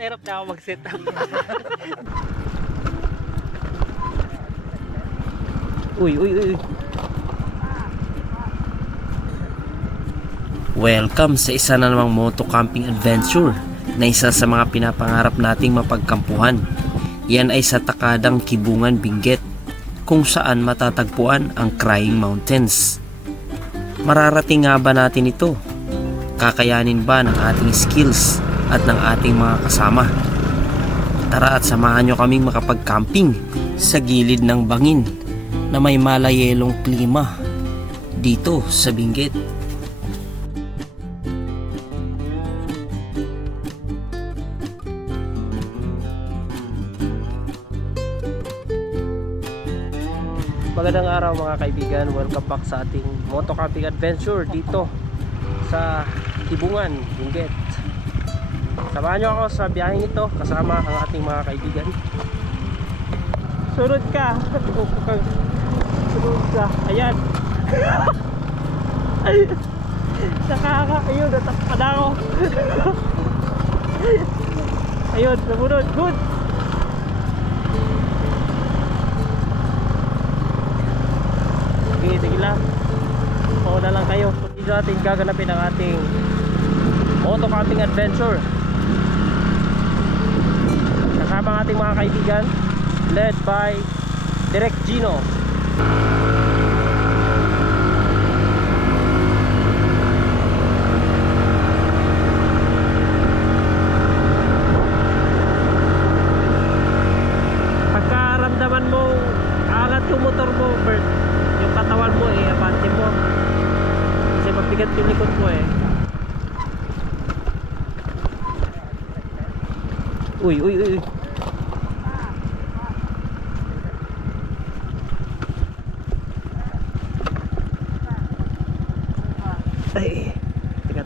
Hirap na ako mag-set up. Uy. Welcome sa isa na namang moto camping adventure na isa sa mga pinapangarap nating mapagkampuhan. Yan ay sa Takadang Kibungan, Benguet, kung saan matatagpuan ang Crying Mountains. Mararating nga ba natin ito? Kakayanin ba ng ating skills at ng ating mga kasama? Tara at samahan nyo kaming makapag-camping sa gilid ng bangin na may malayelong klima dito sa Benguet. Magandang araw mga kaibigan, welcome back sa ating moto camping adventure dito sa Kibungan, Benguet. Samahan nyo ako sa biyaheng ito kasama ang ating mga kaibigan. Sunod ka. Sunod ka. Ayan. Ayun, natakpan ako. Ayun, sumunod. Good. Sige lang. Oo na lang kayo. Dito natin gaganapin ang ating moto camping adventure. Kasama ang ating mga kaibigan, led by Direk Gino. Pagkaramdaman mo angat yung motor mo, Bert, yung katawan mo abante mo kasi mabigat yung likod mo Uy. Ay, tiga.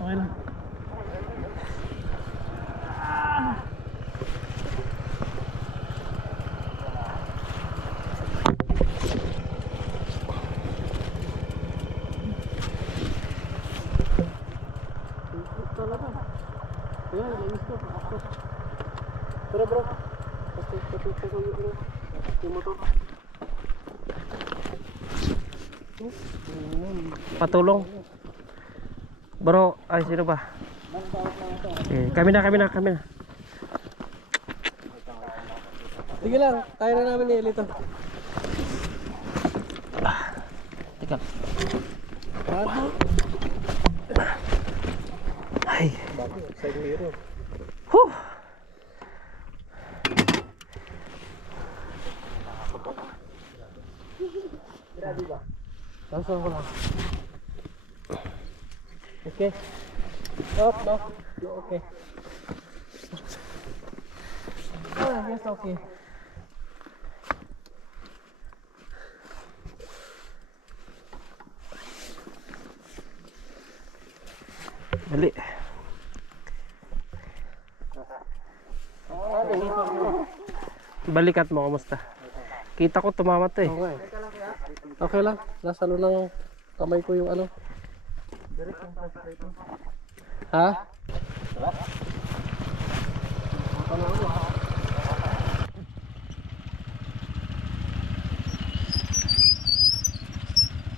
Okay lang. Bro. Patulong. Bro, ay sino ba? Kami na. Sige lang, tayo na namin ni Elito. Teka. Ay. Huh. Grabe ba? Langsung ko lang. Okay. Oh, no. You're okay. Yes, okay. Dali. Balikat mo, kumusta? Kita ko tumamat Okay lang. Nasa lunang kamay ko yung ano. Ha?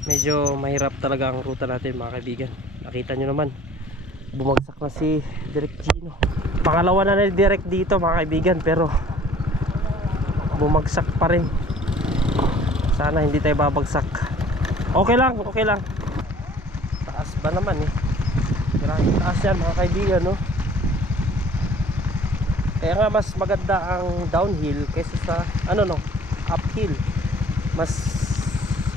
Medyo mahirap talaga ang ruta natin mga kaibigan. Nakita nyo naman, bumagsak na si Direk Gino. Pangalawa na ni Direk dito mga kaibigan, pero bumagsak pa rin. Sana hindi tayo babagsak. Okay lang. Taas ba naman Maraming taas yan mga kaibigan, no? Kaya nga mas maganda ang downhill kaysa sa uphill. Mas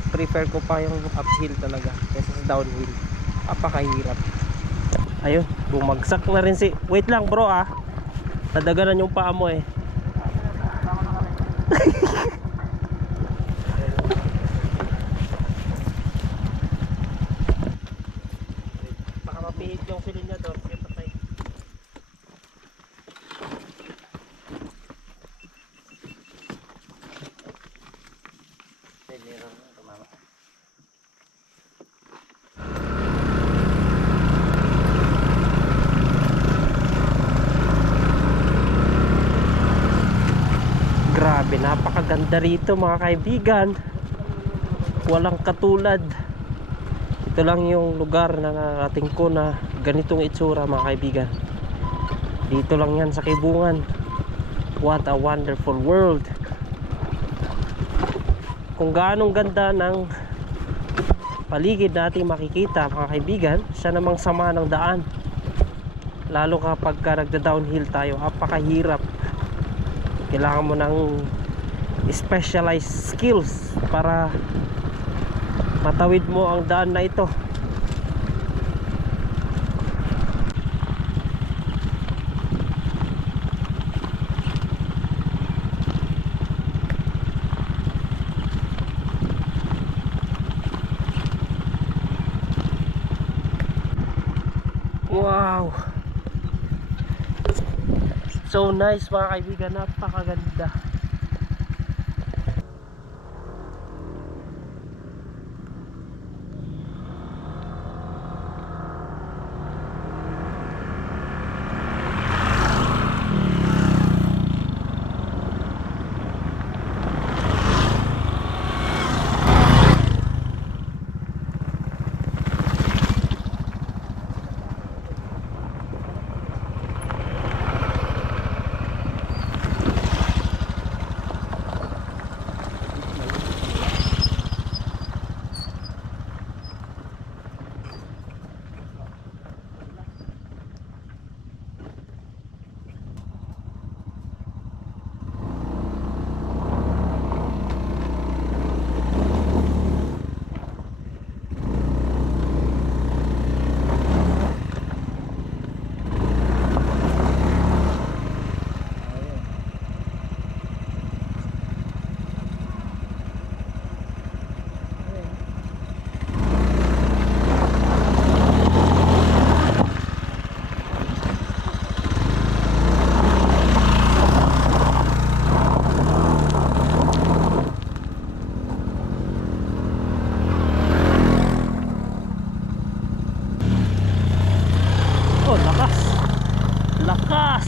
prefer ko pa yung uphill talaga kaysa sa downhill. Apakahirap. Ayun, bumagsak na rin wait lang bro, nadaganan yung paa mo Grabe, napakaganda rito mga kaibigan. Walang katulad. Ito lang yung lugar na narating ko na ganitong itsura mga kaibigan. Dito lang yan sa Kibungan. What a wonderful world. Kung gaanong ganda ng paligid nating makikita mga kaibigan, siya namang sama ng daan. Lalo kapag nagda-downhill tayo, napakahirap. Kailangan mo ng specialized skills para matawid mo ang daan na ito. Wow, so nice mga kaibigan, napakaganda. Oh, lakas. Lakas.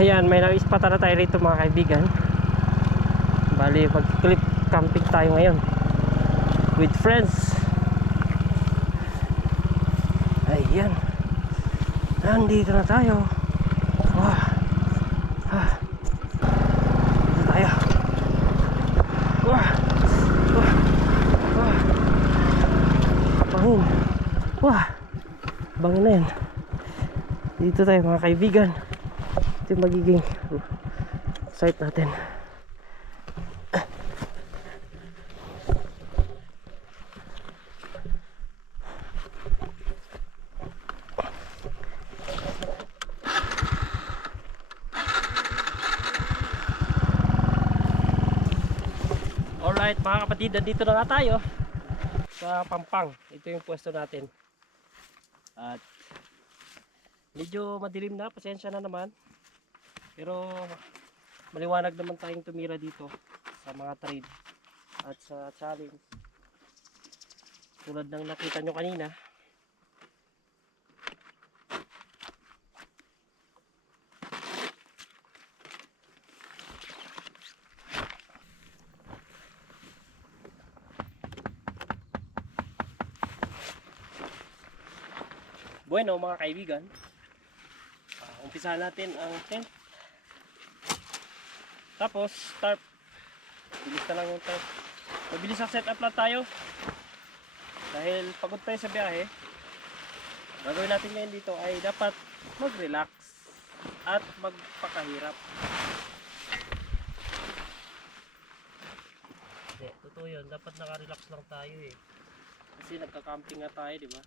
Ayan, may naispata na tayo rito mga kaibigan. Bali, mag-clip camping tayo ngayon with friends. Ayan, nandito na tayo. Wah. Dito tayo. Wah. Wah. Wah. Bangin. Wah, bangin na yan. Dito tayo mga kaibigan. Ito yung magiging site natin. Alright mga kapatid, dito na nga tayo sa Pampang. Ito yung pwesto natin. At medyo madilim na, pasensya na naman. Pero maliwanag naman tayong tumira dito sa mga trade at sa challenge. Tulad ng nakita nyo kanina. Bueno mga kaibigan, umpisahan natin ang tent. Tapos tarp. Bilis na lang yung tarp. Mabilis ang setup lang tayo. Dahil pagod tayo sa biyahe. Gagawin natin ngayon dito ay dapat mag-relax at magpakahirap. Totoo yun, dapat naka-relax lang tayo eh. Kasi nagka-camping nga tayo, di ba?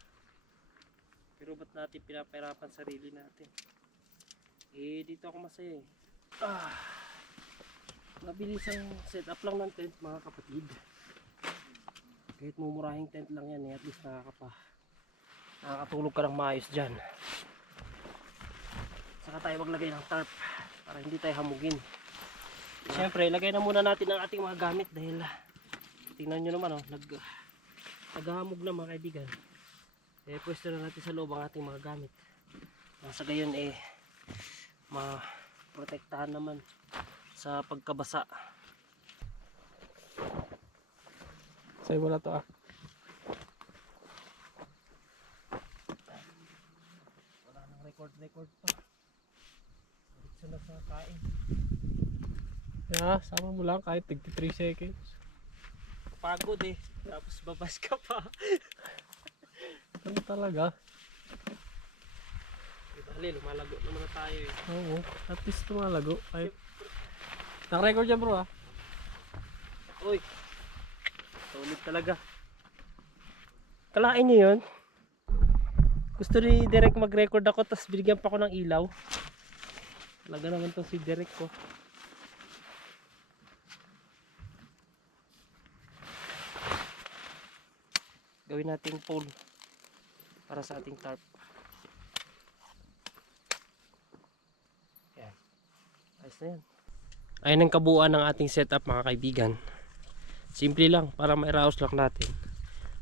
Pero ba't natin pinapahirapan sarili natin? Eh, dito ako masaya eh. Mabilis ang setup lang ng tent mga kapatid. Kahit mumurahing tent lang yan eh, at least nakakatulog ka ng maayos dyan. Saka tayo maglagay ng tarp para hindi tayo hamugin. Siyempre, lagay na muna natin ang ating mga gamit dahil tingnan nyo naman naghahamog na mga kaibigan. Pwesto na natin sa loob ang ating mga gamit. Sa gayon maprotektahan naman sa pagkabasa. Sa'yo wala to Wala nang record to. Diretso na sa kain. Yeah, sama mo lang kahit 3 seconds. Pagod tapos babas ka pa. Ano talaga? Dali, lumalago naman na tayo Oo, at least tumalago. Naka-record yan bro Uy, solid talaga. Kalain niyo yun? Gusto ni Derek mag-record ako tapos binigyan pa ako ng ilaw. Talaga naman to si Derek ko. Gawin nating pole para sa ating tarp. Yan. Ayos na yan. Ayan ang kabuuan ng ating setup mga kaibigan. Simple lang para mairaos lang natin.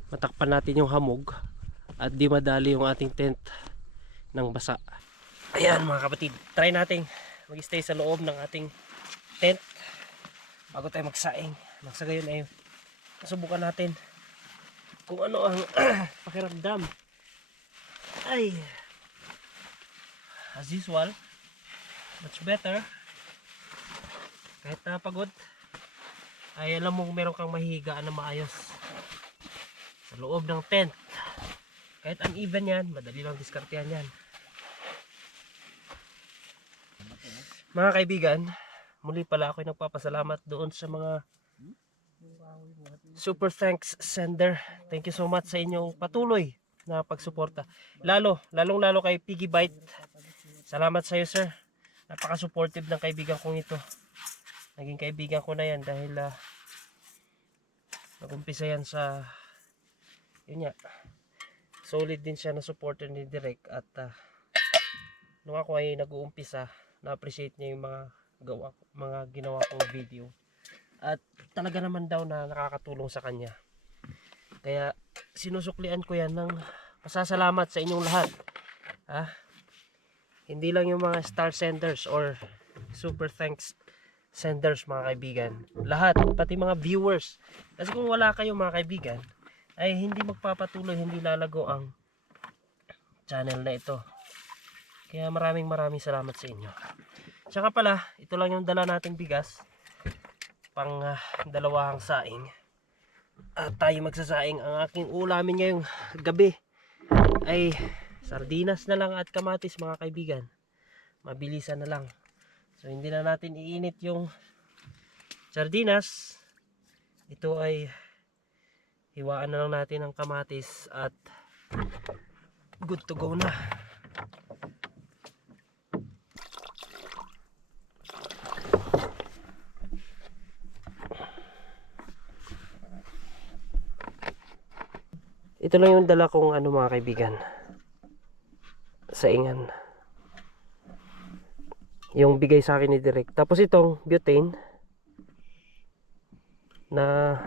Matakpan natin yung hamog at di madali yung ating tent ng basa. Ayan mga kapatid, try natin mag-stay sa loob ng ating tent bago tayo magsaing. Nang sa gayon subukan natin kung ano ang pakiramdam. Ay, as usual, much better. Kahit napagod ay alam mo kung meron kang mahihigaan na maayos sa loob ng tent. Kahit uneven yan, madali lang diskartehan yan. Mga kaibigan, muli pala ako nagpapasalamat doon sa mga super thanks sender. Thank you so much sa inyong patuloy na pagsuporta. Lalong-lalo kay Piggy Bite. Salamat sa iyo, sir. Napaka-supportive ng kaibigan kong ito. Naging kaibigan ko na yan dahil nag-umpisa yan sa yun nga. Solid din siya na supporter ni Direk at nung ako ay nag-uumpisa, na-appreciate niya yung mga ginawa kong video. At talaga naman daw na nakakatulong sa kanya. Kaya sinusuklian ko yan ng pasasalamat sa inyong lahat. Hindi lang yung mga star senders or super thanks senders mga kaibigan. Lahat, pati mga viewers. Kasi kung wala kayo mga kaibigan, ay hindi magpapatuloy, hindi lalago ang channel na ito. Kaya maraming salamat sa inyo. Tsaka pala, ito lang yung dala nating bigas. Pang dalawang saing. At tayo magsasaing. Ang aking ulamin ngayong gabi ay sardinas na lang at kamatis mga kaibigan. Mabilisan na lang. So hindi na natin iinit yung sardinas. Ito ay hiwaan na lang natin ang kamatis at good to go na. Ito lang yung dala kong mga kaibigan. Saingan. Yung bigay sa akin ni Direk. Tapos itong butane na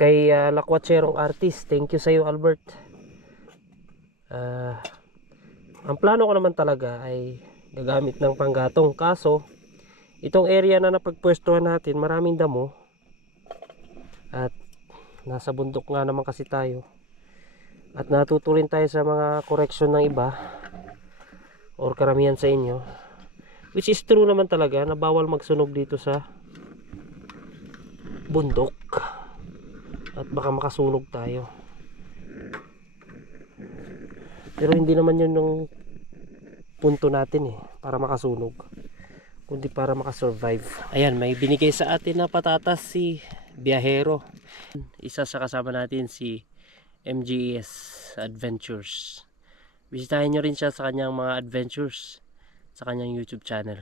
kay Lakwatserong Artist. Thank you sa iyo, Albert. Ang plano ko naman talaga ay gagamit ng panggatong. Kaso itong area na napagpwestuhan natin, maraming damo. At nasa bundok nga naman kasi tayo. At natutulin tayo sa mga correction ng iba or karamihan sa inyo, which is true naman talaga na bawal magsunog dito sa bundok at baka makasunog tayo. Pero hindi naman yun yung punto natin para makasunog, kundi para makasurvive. Ayan, may binigay sa atin na patatas si Biyahero. Isa sa kasama natin si MGS Adventures. Bisitahin nyo rin siya sa kanyang mga adventures sa kanyang YouTube channel.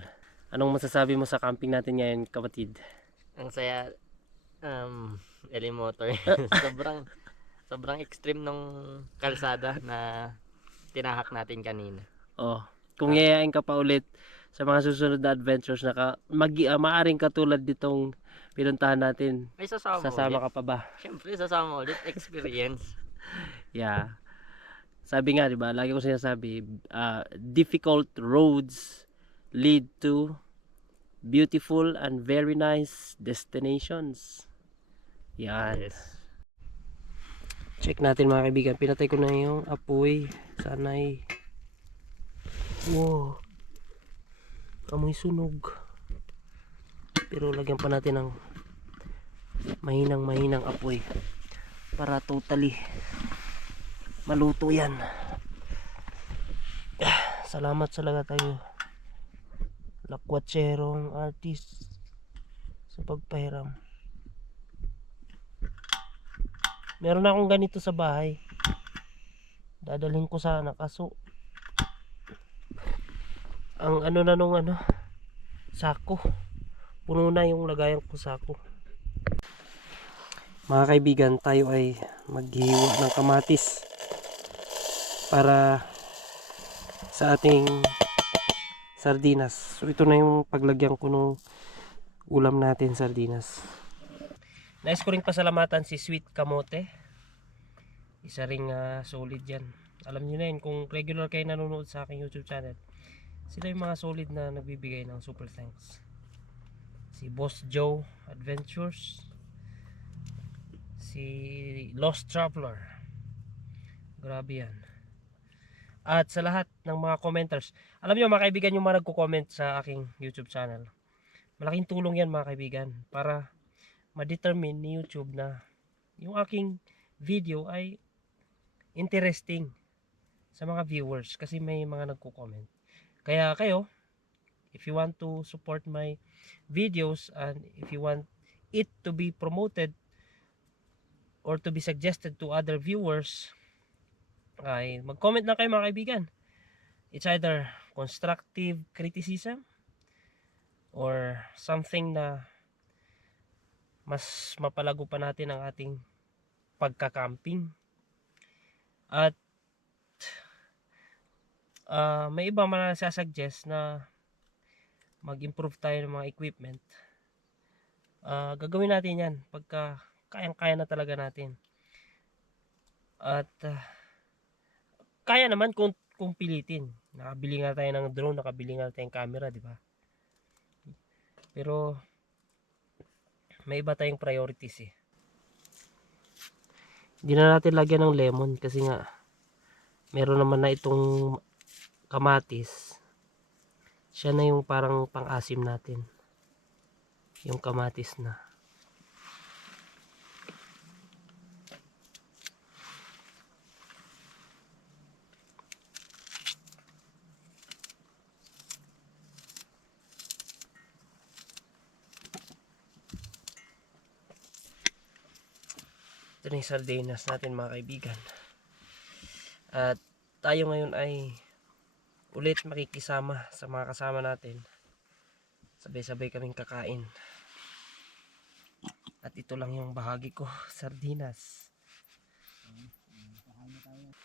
Anong masasabi mo sa camping natin ngayon, kapatid? Ang saya, Elimotor. sobrang extreme nung kalsada na tinahak natin kanina. Oh, kung yayain ka pa ulit sa mga susunod na adventures na maaring katulad ditong pinuntahan natin, Ay, sasama sasama ulit. ka pa ba? Siyempre, sasama ulit. Experience. Yeah. Sabi nga, di ba? Lagi ko sinasabi, difficult roads lead to beautiful and very nice destinations. Yan. Yes. Check natin mga kaibigan. Pinatay ko na yung apoy. Sanay. Wow. Amoy sunog. Pero lagyan pa natin ng mahinang apoy para totally maluto yan. Salamat talaga tayo lakwatserong artist sa pagpahiram. Meron akong ganito sa bahay, dadalhin ko sana, kaso ang ano na nung sako, puno na yung lagayan ko sako. Mga kaibigan, tayo ay maghiwa ng kamatis para sa ating sardinas. So ito na yung paglagyan ko ng ulam natin, sardinas. Nais ko ring pasalamatan si Sweet Kamote. Isa ring solid yan. Alam niyo na yun, kung regular kayo nanonood sa aking YouTube channel, sila yung mga solid na nagbibigay ng super thanks. Si Boss Joe Adventures, si Lost Traveler, grabe yan. At sa lahat ng mga commenters, alam niyo mga kaibigan, yung mga nagko-comment sa aking YouTube channel, malaking tulong yan mga kaibigan, para ma-determine ni YouTube na yung aking video ay interesting sa mga viewers, kasi may mga nagko-comment. Kaya kayo, if you want to support my videos and if you want it to be promoted or to be suggested to other viewers, ay mag-comment lang kayo mga kaibigan. It's either constructive criticism or something na mas mapalago pa natin ang ating pagkakamping. At may iba man suggest na mag-improve tayo ng mga equipment. Gagawin natin yan pagka kayang-kaya na talaga natin. At kaya naman kung pilitin. Nakabili nga tayo ng drone, nakabili nga tayo ng camera, di ba? Pero may iba tayong priorities eh. Hindi na natin lagyan ng lemon kasi nga meron naman na itong kamatis. Siya na yung parang pang-asim natin. Yung kamatis na. Ito na yung sardinas natin mga kaibigan. At tayo ngayon ay ulit makikisama sa mga kasama natin. Sabay-sabay kaming kakain. At ito lang yung bahagi ko, sardinas.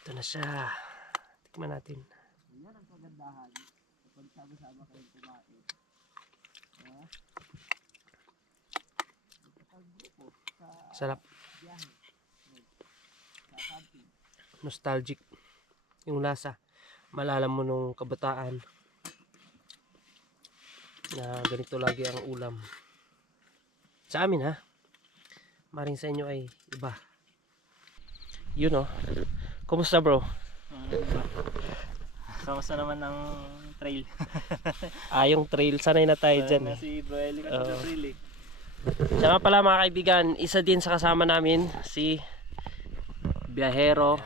Ito na siya. Tikman natin. Yan ang kagandahan kapag sama-sama kayong kumain. Sarap. Nostalgic yung lasa. Malala mo nung kabataan na ganito lagi ang ulam. Sa amin ha, maring sa inyo ay iba. Yun oh. Kumusta bro? Kamusta naman ang trail? Yung trail, sanay na tayo dyan. Si Bro Eli kasi sa trail eh. Siya nga pala mga kaibigan, isa din sa kasama namin, si Biyahero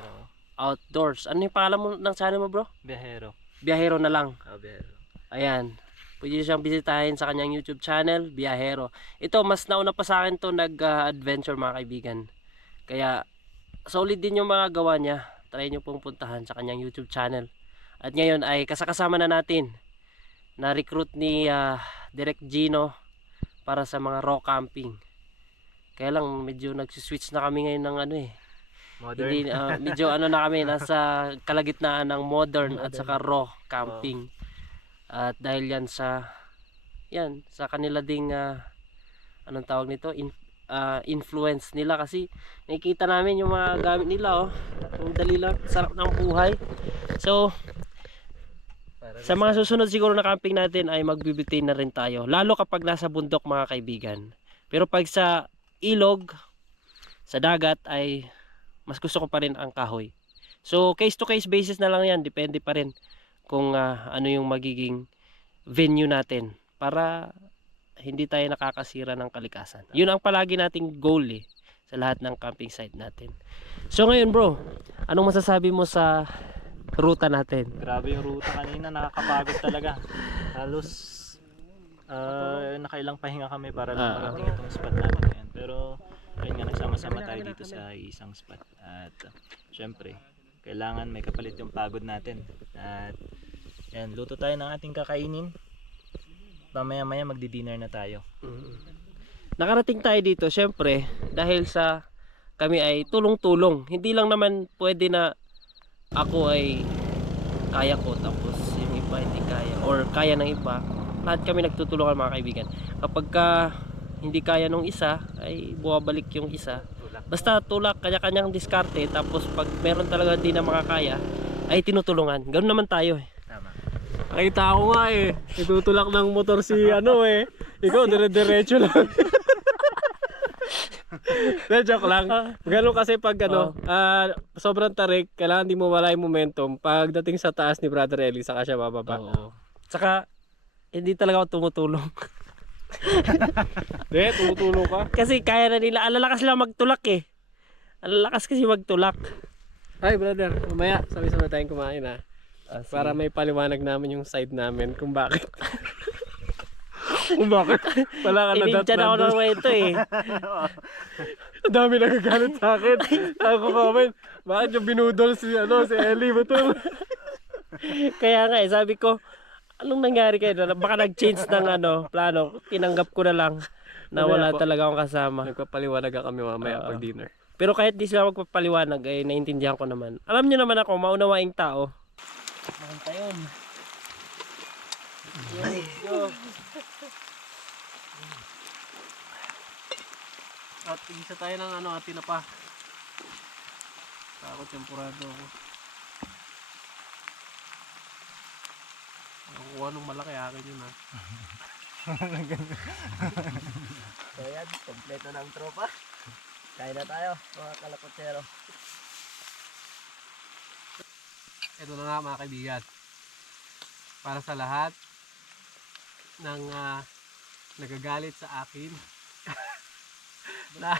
Outdoors. Ano yung pangalan mo ng channel mo bro? Biyahero. Biyahero na lang. Biyahero. Ayan. Pwede siyang bisitahin sa kanyang YouTube channel, Biyahero. Ito, mas nauna pa sa akin to nag-adventure mga kaibigan. Kaya, solid din yung mga gawa niya. Try nyo pong puntahan sa kanyang YouTube channel. At ngayon ay kasama na natin. Na-recruit ni Direk Gino para sa mga raw camping. Kaya lang, medyo nagsiswitch na kami ngayon ng Modern. Hindi, medyo ano na kami, nasa kalagitnaan ng modern at saka raw camping. At dahil yan sa kanila ding anong tawag nito, influence nila, kasi nakikita namin yung mga gamit nila, ang dali lang, sarap ng buhay. So sa mga susunod siguro na camping natin ay magbibitay na rin tayo, lalo kapag nasa bundok mga kaibigan. Pero pag sa ilog, sa dagat, ay mas gusto ko pa rin ang kahoy. So case to case basis na lang yan, depende pa rin kung ano yung magiging venue natin para hindi tayo nakakasira ng kalikasan. Yun ang palagi nating goal sa lahat ng camping site natin. So ngayon bro, anong masasabi mo sa ruta natin? Grabe yung ruta kanina, nakakapagod talaga. Halos nakailang pahinga kami para lang marating itong spot natin ngayon. Pero ayun nga, nagsama-sama tayo dito sa isang spot. At syempre, kailangan may kapalit yung pagod natin. At yan, luto tayo ng ating kakainin. Mamaya-maya magdi-dinner na tayo. Nakarating tayo dito syempre dahil sa kami ay tulong-tulong. Hindi lang naman pwede na ako ay kaya ko tapos yung iba hindi kaya, or kaya ng iba. Lahat kami nagtutulungan mga kaibigan. Kapag hindi kaya nung isa ay buwabalik yung isa. Basta tulak, kanya-kanyang diskarte. Tapos pag meron talaga hindi na makakaya ay tinutulungan. Ganoon naman tayo Tama. Nakita ko nga itutulak ng motor si ikaw dire-diretso lang. Joke lang. Ganun kasi pag sobrang tarik, kailangan di mo wala yung momentum. Pagdating sa taas ni Brother Eli, saka siya bababa. Oo. Saka hindi talaga ako tumutulong. Hindi, tumutulong ka. Kasi kaya na nila. Alalakas lang magtulak Alalakas kasi magtulak. Ay brother, mamaya sabay-sabay tayong kumain para may paliwanag namin yung side namin kung bakit. Kung bakit? Wala ka na Inindiyan ako ng ito Ang dami nagagalit sa akin. Ako comment, bakit yung binudol si Eli ba to? Kaya nga sabi ko, anong nangyari kayo doon? Baka nag-change ng plano. Tinanggap ko na lang na wala talaga akong kasama. Nagpapaliwanag kami mamaya pag dinner. Pero kahit di sila magpapaliwanag ay naintindihan ko naman. Alam niyo naman ako, maunawaing tao. Makanta yun. At isa tayo ng tinapa. Takot tempurado ako. Nakukuha nung malaki akin yun So yan, kompleto na ang tropa. Kain na tayo, mga kalakotsero. Ito na nga mga kaibigan. Para sa lahat ng nagagalit sa akin na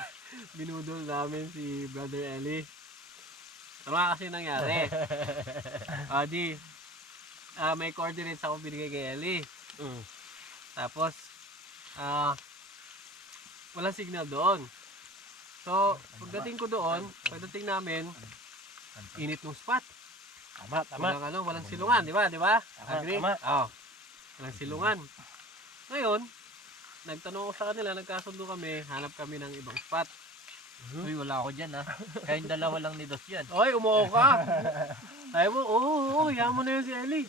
binudol namin si Brother Eli. Ito nga kasi nangyari. May coordinates ako binigay kay Eli. Tapos walang signal doon. So pagdating ko doon, pagdating namin, init ng spot. Tama. Walang silungan, di ba? Agree? Tama. Oo. Walang silungan. Ngayon, nagtanong ko sa kanila, nagkasundo kami, hanap kami ng ibang spot. Uy, wala ako dyan Kayong dalawa lang ni Dos yan. Oy, umuo ka. Ayaw mo, oo, yaman mo na yun si Eli.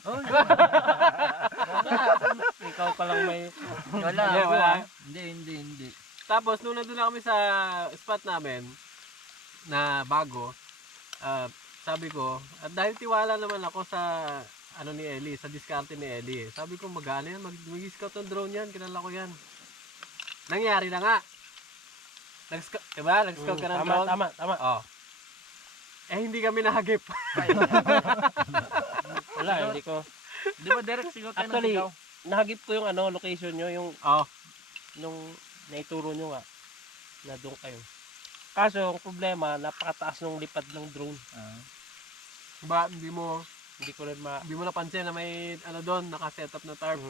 Ikaw pa lang may... Wala. Hindi. Tapos, nung nandun na kami sa spot namin, na bago, sabi ko, at dahil tiwala naman ako sa ni Eli, sa diskarte ni Eli. Sabi ko, mag-ano yan, mag-scout ng drone yan, kilala ko yan. Nangyari na nga. Diba? Nag-scout ka ng drone. Tama. Oh. Hindi kami nahagip. Wala, hindi ko. Di ba direct sigaw tayo ng Actually, sigaw? nahagip ko yung location nyo, yung Oh. nung naituro nyo nga na doon kayo. Kaso, ang problema, napakataas ng lipad ng drone. Ba, hindi mo Hindi ko napansin na may doon, naka-setup na tarp.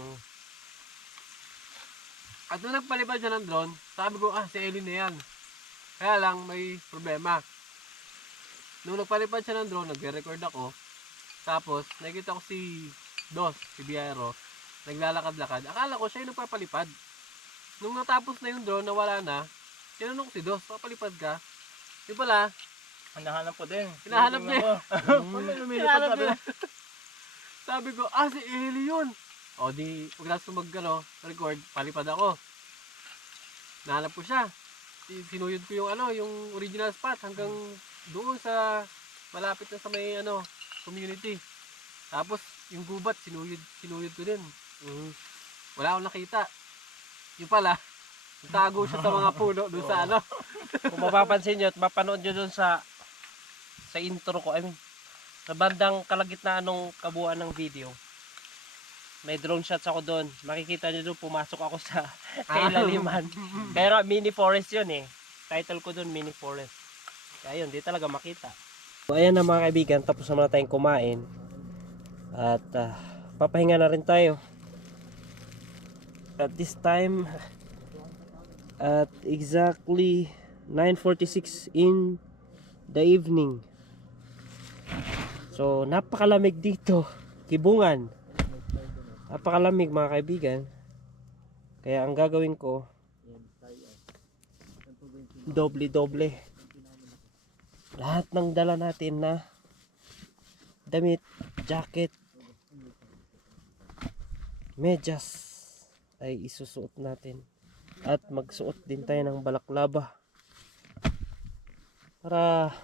At nung nagpalipad siya ng drone, sabi ko, si Eli na yan. Kaya lang, may problema. Nung nagpalipad siya ng drone, nagre-record ako. Tapos, nakikita ko si Dos, si Biero, naglalakad-lakad. Akala ko siya yung nagpapalipad. Nung natapos na yung drone, nawala na, tinanong ko si Dos, papalipad ka? Di pala, Hinahanap ko din. Hinahanap niya. May lumilipad Hinahanap sabi niya. Sabi ko, si Eli yun. O di, pagkatapos record, palipad ako. Nahanap ko siya. Sinuyod ko yung original spot hanggang doon sa malapit na sa may community. Tapos yung gubat sinuyod ko din. Wala akong nakita. Yung pala, tago siya sa mga puno doon sa Kung mapapansin nyo at mapanood nyo dun sa intro ko, I mean, sa bandang kalagitnaan ng kabuuan ng video, may drone shots ako doon. Makikita nyo doon, pumasok ako sa kailaliman. Pero mini forest yun eh. Title ko doon, mini forest. Kaya yun, di talaga makita. So, ayan na mga kaibigan, tapos naman na tayong kumain. At papahinga na rin tayo. At this time, at exactly 9:46 in the evening. So, napakalamig dito. Kibungan. Napakalamig mga kaibigan. Kaya ang gagawin ko, doble. Lahat ng dala natin na damit, jacket, medyas ay isusuot natin. At magsuot din tayo ng balaklava para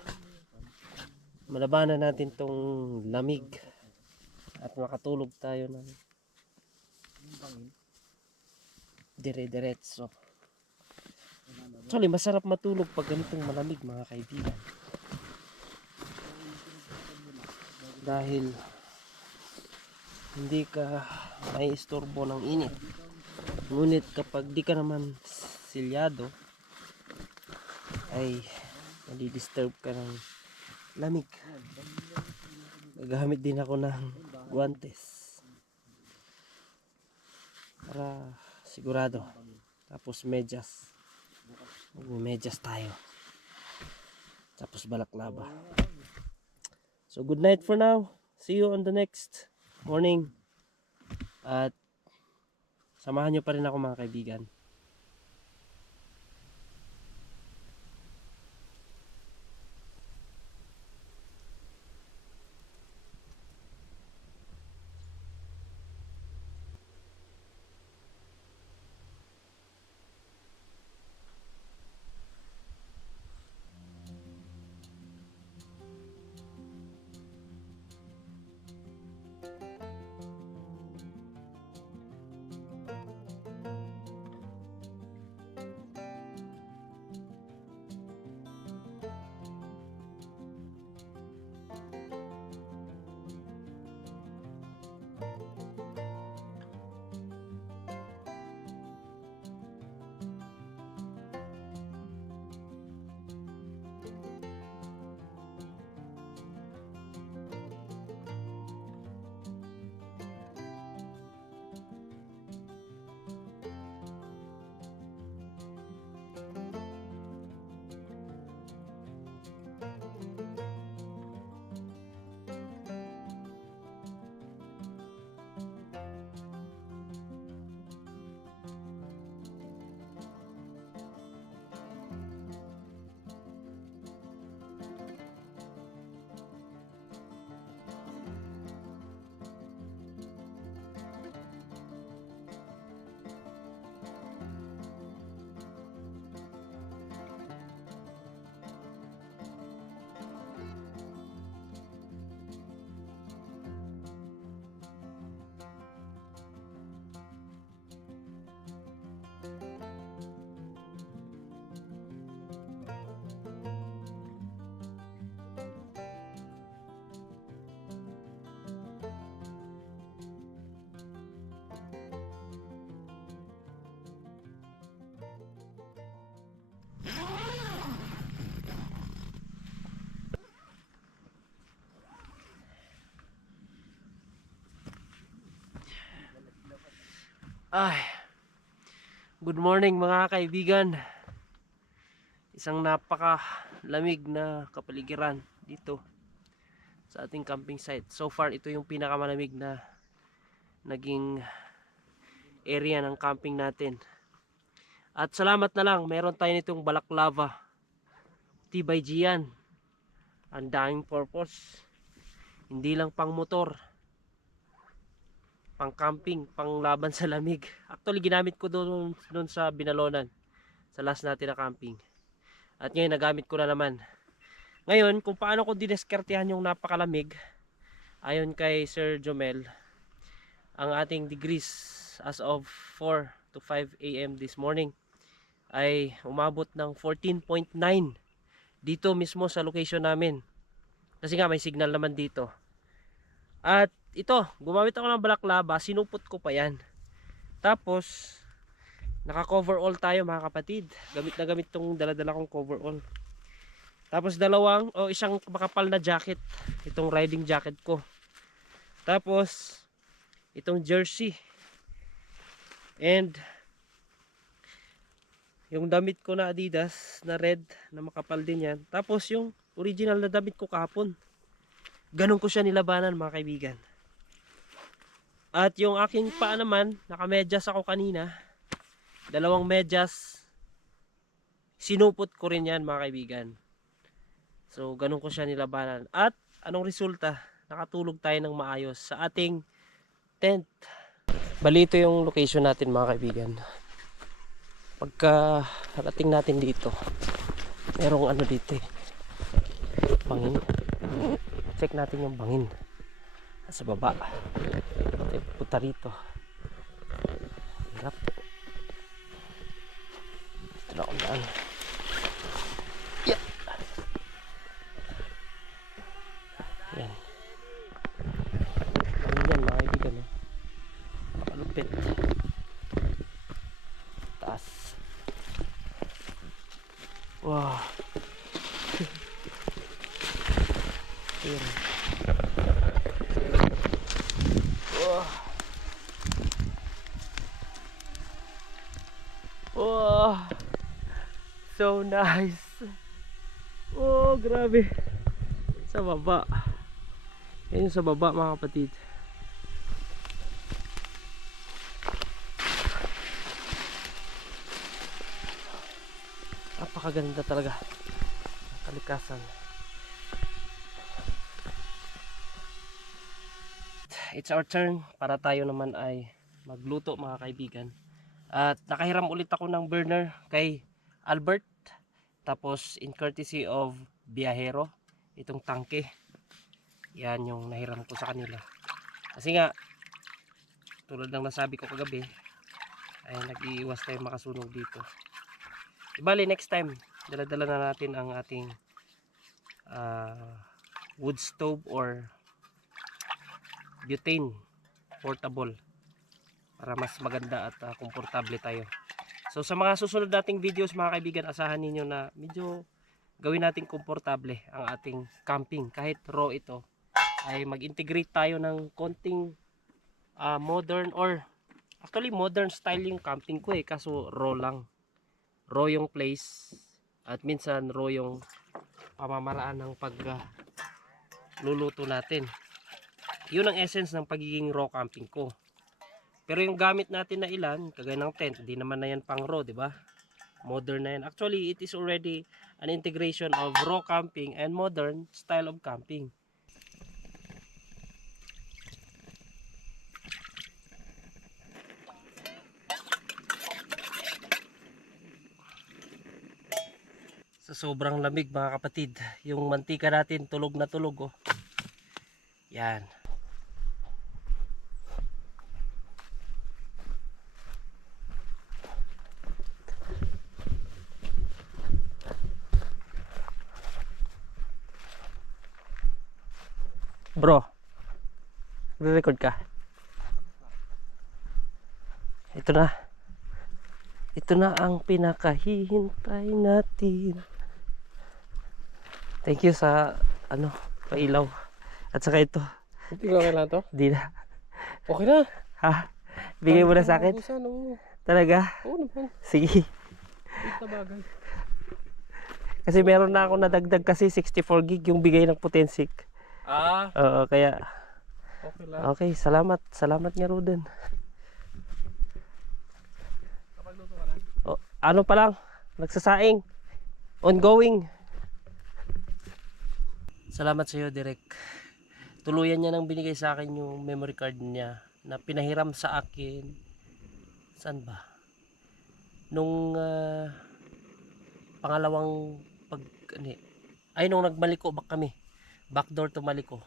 malabanan natin tong lamig at makatulog tayo ng dire-diretso. Actually, masarap matulog pag ganitong malamig mga kaibigan. Dahil hindi ka may istorbo ng init. Ngunit kapag di ka naman silyado, ay nadi-disturb ka ng lamig. Gagamit din ako ng guantes para sigurado. Tapos medyas. Medyas tayo. Tapos balaklava. So good night for now. See you on the next morning. At samahan nyo pa rin ako mga kaibigan. Ay, good morning mga kaibigan. Isang napakalamig na kapaligiran dito sa ating camping site. So far, ito yung pinakamalamig na naging area ng camping natin. At salamat na lang, meron tayo nitong balaklava. Tibay Gian. Ang daming purpose. Hindi lang pang motor, pang camping, pang laban sa lamig. Actually, ginamit ko doon sa Binalonan, sa last natin na camping. At ngayon, nagamit ko na naman. Ngayon, kung paano ko dineskertehan yung napakalamig, ayon kay Sir Jomel, ang ating degrees as of 4 to 5 AM this morning ay umabot ng 14.9 dito mismo sa location namin. Kasi nga may signal naman dito. At ito, gumamit ako ng balaklava, sinupot ko pa yan. Tapos, naka-cover all tayo mga kapatid. Gamit na gamit tong dala-dala kong cover all. Tapos isang makapal na jacket. Itong riding jacket ko. Tapos, itong jersey. And, yung damit ko na Adidas, na red, na makapal din yan. Tapos, yung original na damit ko kahapon. Ganun ko siya nilabanan mga kaibigan. At yung aking paa naman, nakamedyas ako kanina. 2 medyas. Sinupot ko rin yan mga kaibigan. So ganun ko siya nilabanan. At anong resulta? Nakatulog tayo ng maayos sa ating tent. Bali ito yung location natin mga kaibigan. Pagka harating natin dito, merong ano dito eh, bangin. Check natin yung bangin sa baba. Punta rito. Hirap. Ito na akong daan. Yeah. Yan. Ano yan mga kaibigan eh? Makalupit. Taas. Wow. Ayan. Wow. Wow. So nice. Oh, grabe. Sa baba. Yan yung sa baba mga kapatid. Napakaganda talaga ang kalikasan. It's our turn para tayo naman ay magluto mga kaibigan. At nakahiram ulit ako ng burner kay Albert. Tapos in courtesy of Biyahero, itong tangke. Yan yung nahiram ko sa kanila. Kasi nga, tulad ng nasabi ko kagabi, ay nag-iiwas tayo makasunog dito. Ibali next time, dala-dala na natin ang ating wood stove or butane portable para mas maganda at komportable tayo. So sa mga susunod nating videos mga kaibigan, asahan ninyo na medyo gawin natin komportable ang ating camping. Kahit raw ito, ay mag-integrate tayo ng konting modern or actually modern style yung camping ko eh, kaso raw lang. Raw yung place at minsan raw yung pamamaraan ng pagluluto natin. Yun ang essence ng pagiging raw camping ko. Pero yung gamit natin na ilan, kagaya ng tent, hindi naman na yan pang raw, di ba? Modern na yan. Actually, it is already an integration of raw camping and modern style of camping. Sa sobrang lamig mga kapatid, yung mantika natin tulog na tulog oh. Yan. Bro, re-record ka. Ito na. Ito na ang pinakahihintay natin. Thank you sa pailaw. At saka ito. Hindi ko kailangan to? Di na. Okay na. Ha? Bigay mo na sa akin? Oo. Talaga? Oo naman. Sige. Ito bagay. Kasi meron na ako nadagdag kasi 64 gig yung bigay ng Potensik. Oo, kaya Okay lang. okay, salamat. Salamat nga Ruden. Kapagluto ka na? Oh, ano pa lang? Nagsasaing. Ongoing. Salamat sa iyo, Direk. Tuluyan niya nang binigay sa akin yung memory card niya na pinahiram sa akin. Saan ba? Nung pangalawang nung nagmaliko back kami. Backdoor to Maliko.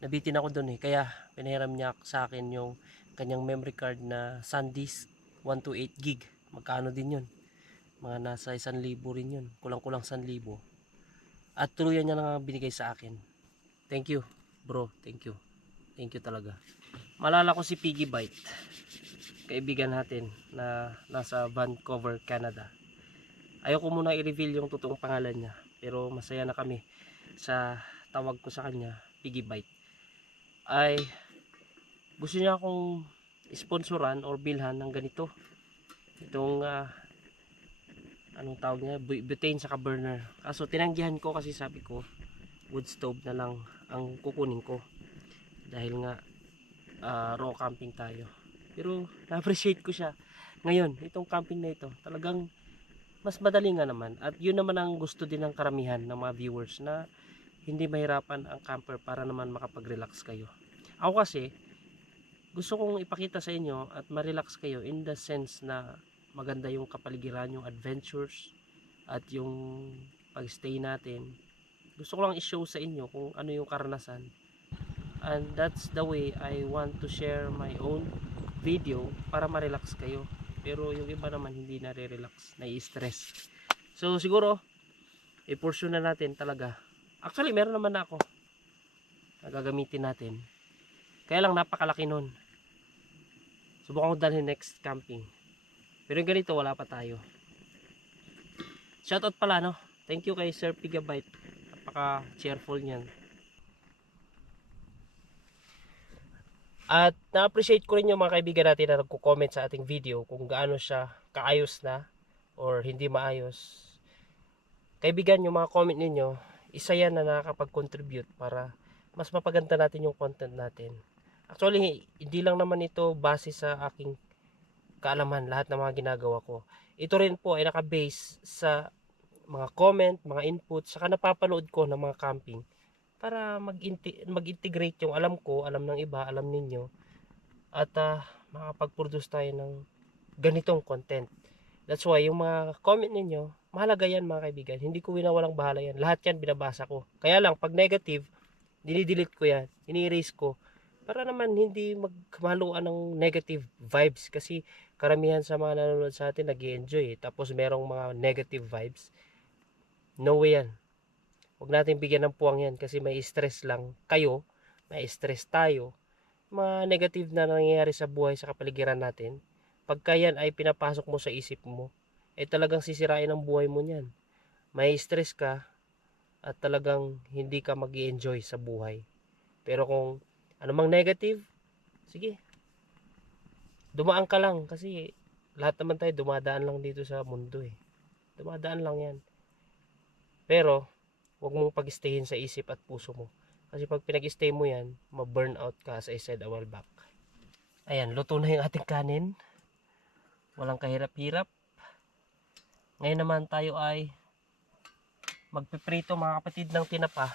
Nabitin ako doon kaya pinahiram niya sa akin yung kanyang memory card na SanDisk 128 gig. Magkano din yun? Mga nasa 1,000 rin yun. Kulang-kulang 1,000. At tuluyan niya na binigay sa akin. Thank you, bro. Thank you. Thank you talaga. Malala ko si Piggy Bite. Kaibigan natin na nasa Vancouver, Canada. Ayoko muna i-reveal yung totoong pangalan niya. Pero masaya na kami sa tawag ko sa kanya, Piggy Bite. Ay gusto niya akong sponsoran or bilhan ng ganito. Itong anong tawag niya, butane saka burner. Kaso tinanggihan ko kasi sabi ko wood stove na lang ang kukunin ko dahil nga raw camping tayo. Pero na-appreciate ko siya ngayon, itong camping na ito talagang mas madali nga naman, at yun naman ang gusto din ng karamihan ng mga viewers, na hindi mahirapan ang camper para naman makapag-relax kayo. Ako kasi gusto kong ipakita sa inyo at ma-relax kayo in the sense na maganda yung kapaligiran, yung adventures at yung pag-stay natin. Gusto ko lang i-show sa inyo kung ano yung karanasan, and that's the way I want to share my own video para ma-relax kayo. Pero yung iba naman hindi nare-relax, nai-stress. So siguro i-pursue na natin talaga. Actually meron naman na ako na gagamitin natin, kaya lang napakalaki nun. Subukan ko dalhin next camping. Pero yung ganito wala pa tayo. Shoutout pala, no? Thank you kay Sir Pigabyte. Napaka cheerful niyan. At na-appreciate ko rin yung mga kaibigan natin na nagko-comment sa ating video kung gaano siya kaayos na or hindi maayos. Kaibigan, yung mga comment ninyo, isa yan na nakakapag-contribute para mas mapaganda natin yung content natin. Actually, hindi lang naman ito base sa aking kaalaman, lahat ng mga ginagawa ko. Ito rin po ay naka-base sa mga comment, mga input, saka napapanood ko ng mga camping para mag-integrate yung alam ko, alam ng iba, alam ninyo, at makapag-produce tayo ng ganitong content. That's why yung mga comment ninyo, mahalaga yan mga kaibigan. Hindi ko winawalang bahala yan. Lahat yan binabasa ko. Kaya lang, pag negative, dinidelete ko yan, ini-erase ko, para naman hindi magmaluan ng negative vibes. Kasi karamihan sa mga nanonood sa atin nag-i-enjoy tapos merong mga negative vibes. No way yan. Huwag natin bigyan ng puwang yan kasi may stress lang kayo, may stress tayo. Mga negative na nangyayari sa buhay sa kapaligiran natin, pagka yan ay pinapasok mo sa isip mo, ay talagang sisirain ang buhay mo niyan. May stress ka at talagang hindi ka mag-i-enjoy sa buhay. Pero kung anumang negative, sige, dumaan ka lang kasi lahat naman tayo dumadaan lang dito sa mundo Dumadaan lang yan. Pero huwag mong pag-stayin sa isip at puso mo. Kasi pag pinag-stay mo yan, ma-burn out ka, as I said a while back. Ayan, luto na yung ating kanin. Walang kahirap-hirap. Ngayon naman tayo ay magpiprito mga kapatid ng tinapa.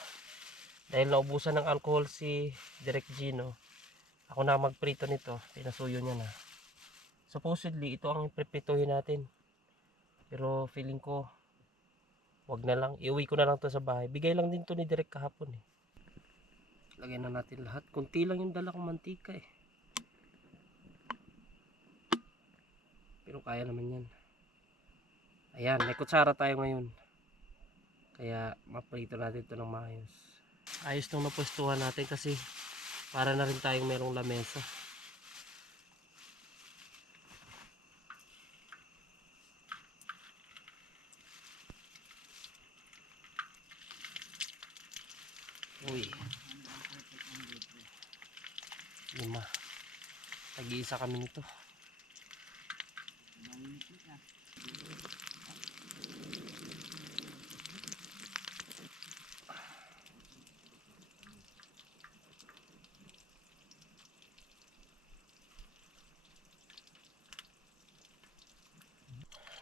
Dahil naubusan ng alcohol si Direk Gino, ako na magprito nito. Pinasuyo niya na. Supposedly, ito ang piprituhin natin. Pero feeling ko, wag na lang, iuwi ko na lang to sa bahay. Bigay lang din to ni Direk kahapon Lagay na natin lahat. Kunti lang yung dala kong mantika Pero kaya naman yan. Ayan, may kutsara tayo ngayon. Kaya maprito natin ito ng maayos. Ayos nung napwestuhan natin kasi para na rin tayong merong lamesa. Uy. 5. Tag-iisa kami nito.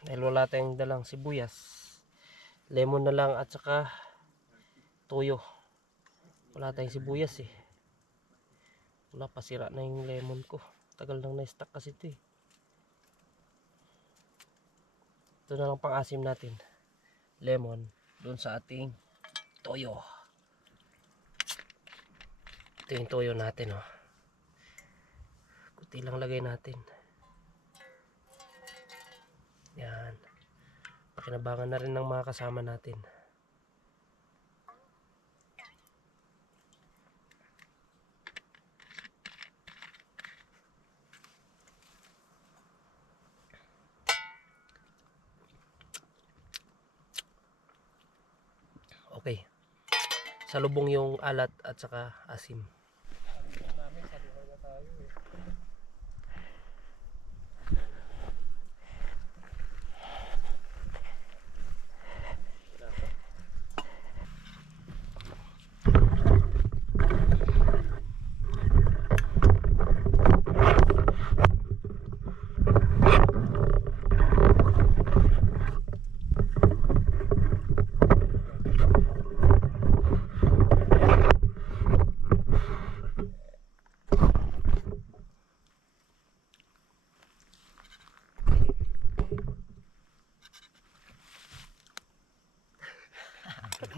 Dahil wala tayong dalang sibuyas, lemon na lang at saka tuyo. Wala tayong sibuyas eh. Wala, pasira na yung lemon ko. Tagal nang na-stack kasi ito eh. Ito na lang pang asim natin. Lemon. Doon sa ating toyo. Ito yung toyo natin oh. Kunti lang lagay natin. Yan. Pakinabangan na rin ng mga kasama natin. Okay. Salubong yung alat at saka asim.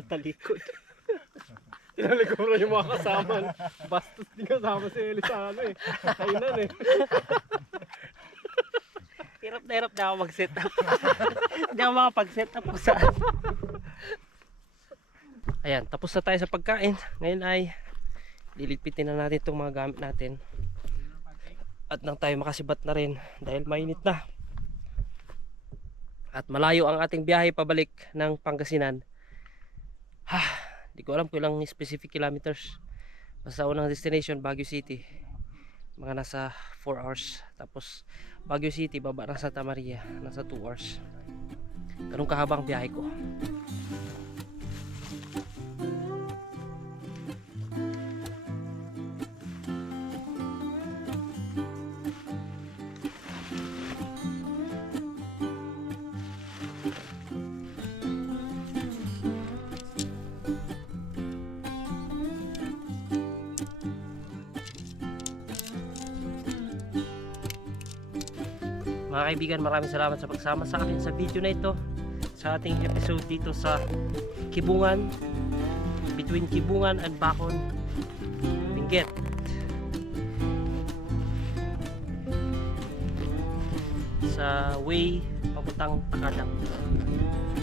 Talikod. Tinalikuran yung mga kasama. Bastos din kasama si Eli sa ano eh. Kainan eh. Hirap na ako mag-set up. Hindi ako makapag-set up kung saan. Ayan, tapos na tayo sa pagkain. Ngayon ay liligpitin na natin itong mga gamit natin. At nang tayo makasibat na rin dahil mainit na. At malayo ang ating biyahe pabalik ng Pangasinan. Di ko alam kung ilang specific kilometers. Basta unang destination Baguio City, mga nasa 4 hours. Tapos Baguio City baba ng Santa Maria, nasa 2 hours. Ganun kahabang biyahe ko. Mga kaibigan, maraming salamat sa pagsama sa akin sa video na ito, sa ating episode dito sa Kibungan, between Kibungan and Bacon, Benguet. Sa way papuntang Takadang,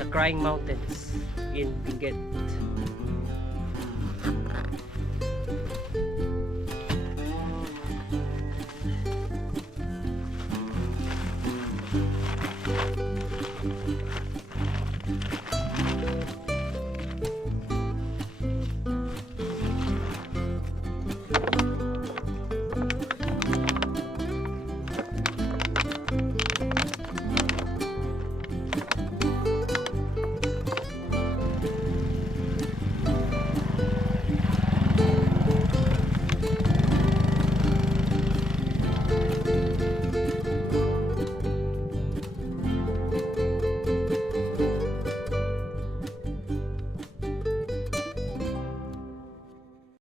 the Crying Mountains in Benguet.